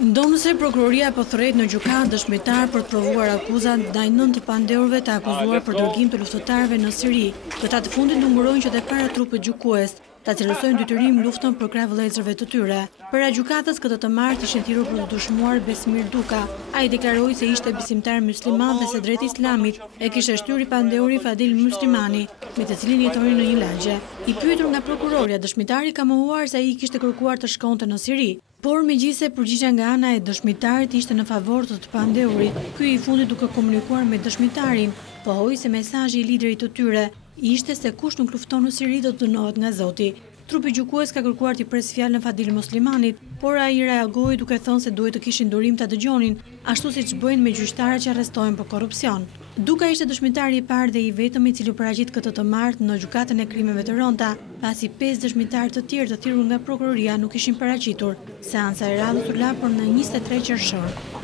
Ndonëse prokuroria po thret në gjykatë dëshmitar për të provuar akuzat ndaj 9 pandeurve të akuzuar për dërgim të luftëtarëve në Siri. Këta të fundit numërojnë që dhe para trupit gjykues ta cilësojnë detyrim luftën për krah vëllezërve të tyre. Para gjykatës këtë të martë ishin thirrur për të dëshmuar Besmir Duka. Ai deklaroi se ishte besimtar musliman dhe se drejt Islamit e kishte shtyri pandeuri Fadil Muslimani, me të cilin jetonin në një lagje. I pyetur nga prokuroria, dëshmitari ka mohuar se ai kishte kërkuar të shkonte në Siri. Por megjithëse përgjigja nga ana e dëshmitarit ishte në favor të pandeurit, ky i fundit duke komunikuar me dëshmitarin, pohoi se mesazhi i liderit të tyre ishte se kush nuk lufton në Siri do të dënohet nga Zoti. Trupi gjykues ka kërkuar t'i pres fjalën Fadil Muslimanit, por ai reagoi duke thënë se duhet të kishin durim ta dëgjonin, ashtu siç bëjnë me gjyqtarët që arrestohen për korrupsion. Duka ishte dëshmitari i parë dhe i vetëm i cili u paraqit këtë të martë në gjykatën e krimeve të rënda, pasi 5 dëshmitarë të tjerë të thirrur nga prokuroria nuk ishin paraqitur. Seanca e radhës u la për në 23 qershor.